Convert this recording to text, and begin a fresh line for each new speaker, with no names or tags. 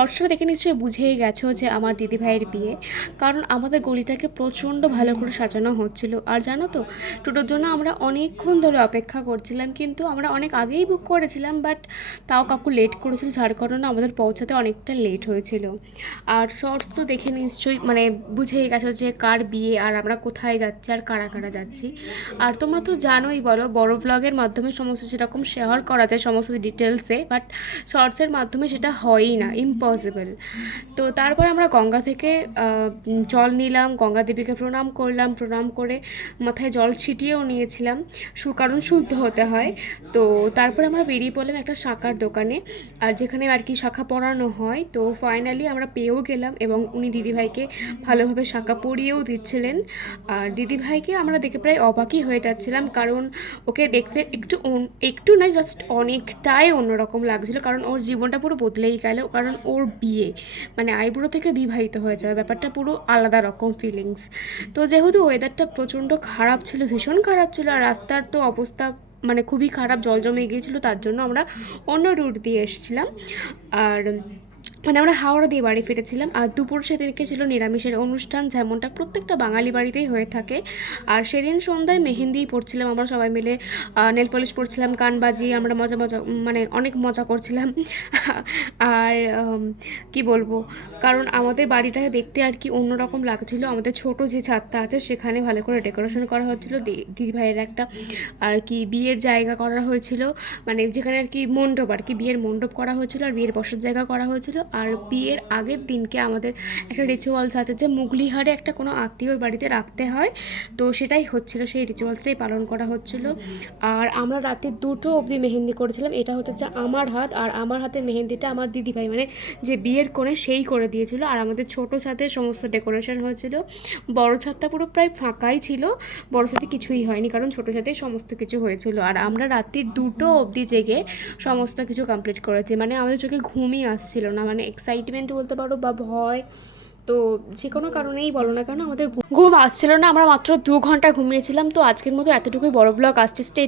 শর্টসটা দেখে নিশ্চয়ই বুঝেই গেছো যে আমার দিদিভাইয়ের বিয়ে। কারণ আমাদের গলিটাকে প্রচণ্ড ভালো করে সাজানো হচ্ছিল। আর জানো তো, টোটোর জন্য আমরা অনেকক্ষণ ধরে অপেক্ষা করছিলাম, কিন্তু আমরা অনেক আগেই বুক করেছিলাম বাট তাও কাকু লেট করেছিল, যার কারণে আমাদের পৌঁছাতে অনেকটা লেট হয়েছিল। আর শর্টস তো দেখে নিশ্চয়ই মানে বুঝেই গেছো যে কার বিয়ে, আর আমরা কোথায় যাচ্ছি, আর কারা কারা যাচ্ছি। আর তোমরা তো জানোই বলো, বড় ব্লগের মাধ্যমে সমস্ত সেরকম শেয়ার করা যায় সমস্ত ডিটেলসে বাট শর্টসের মাধ্যমে সেটা হয়ই না ইম্পসিবল তো তারপরে আমরা গঙ্গা থেকে জল নিলাম, গঙ্গা দেবীকে প্রণাম করলাম, প্রণাম করে মাথায় জল ছিটিয়েও নিয়েছিলাম। সু কারণ শুদ্ধ হতে হয়। তো তারপরে আমরা বেরিয়ে পড়লাম একটা শাখার দোকানে আর যেখানে আর কি শাখা পরানো হয়। তো ফাইনালি আমরা পেয়েও গেলাম এবং উনি দিদিভাইকে ভালোভাবে শাখা পরিয়েও দিচ্ছিলেন। আর দিদিভাইকে আমরা দেখে প্রায় অবাকই হয়ে যাচ্ছিলাম কারণ ওকে দেখতে একটু একটু না জাস্ট অনেকটাই অন্যরকম লাগছিল। কারণ ওর জীবনটা পুরো বদলেই গেল। কারণ ওর বিয়ে মানে আইবুড়ো থেকে বিবাহিত হয়ে যাবে ব্যাপারটা পুরো আলাদা রকম ফিলিংস তো যেহেতু ওয়েদারটা প্রচণ্ড খারাপ ছিল, ভীষণ খারাপ ছিল আর রাস্তার তো অবস্থা মানে খুবই খারাপ, জল জমে গিয়েছিল, তার জন্য আমরা অন্য রুট দিয়ে এসেছিলাম। আর মানে আমরা হাওড়া দিয়ে বাড়ি ফিরেছিলাম, আর দুপুর সেদিনকে ছিল নিরামিষের অনুষ্ঠান, যেমনটা প্রত্যেকটা বাঙালি বাড়িতেই হয়ে থাকে। আর সেদিন সন্ধ্যায় মেহেন্দি পড়ছিলাম আমরা সবাই মিলে নেল পলিশ পড়ছিলাম গান বাজিয়ে আমরা মজা মজা মানে অনেক মজা করছিলাম। আর কি বলব, কারণ আমাদের বাড়িটা দেখতে আর কি অন্যরকম লাগছিল। আমাদের ছোট যে ছাদটা আছে, সেখানে ভালো করে ডেকোরেশন করা হচ্ছিল। দিদিভাইয়ের একটা, আর কি বিয়ের জায়গা করা হয়েছিল। মানে যেখানে আর কি মণ্ডপ, আর কি বিয়ের মণ্ডপ করা হয়েছিল, আর বিয়ের বসার জায়গা করা হয়েছিল। আর বিয়ের আগের দিনকে আমাদের একটা রিচুয়ালস আছে যে মুগলিহারে একটা কোনো আত্মীয়র বাড়িতে রাখতে হয়। তো সেটাই হচ্ছিল, সেই রিচুয়ালসটাই পালন করা হচ্ছিল। আর আমরা রাতে দুটো অবধি মেহেন্দি করেছিলাম। এটা হচ্ছে আমার হাত আর আমার হাতে মেহেন্দিটা আমার দিদিভাই মানে যে বিয়ের কোণে সেই করে দিয়েছিল। আর আমাদের ছোটো ছাদে সমস্ত ডেকোরেশন হয়েছিল। বড় ছাদটা পুরো প্রায় ফাঁকাই ছিল। বড় ছাদে কিছুই হয়নি, কারণ ছোটো ছাদেই সমস্ত কিছু হয়েছিল। আর আমরা রাত্রির দুটো অবধি জেগে সমস্ত কিছু কমপ্লিট করেছি। মানে আমাদের চোখে ঘুমই আসছিল না। মানে এক্সাইটমেন্ট বলতে পারো বা ভয়, তো যে কোনো কারণেই বলো না কেন আমাদের ঘুম- আসছিল না, আমরা মাত্র দু ঘণ্টা ঘুমিয়েছিলাম, তো আজকের মতো এতটুকুই। বড় ব্লগ আসছে স্টে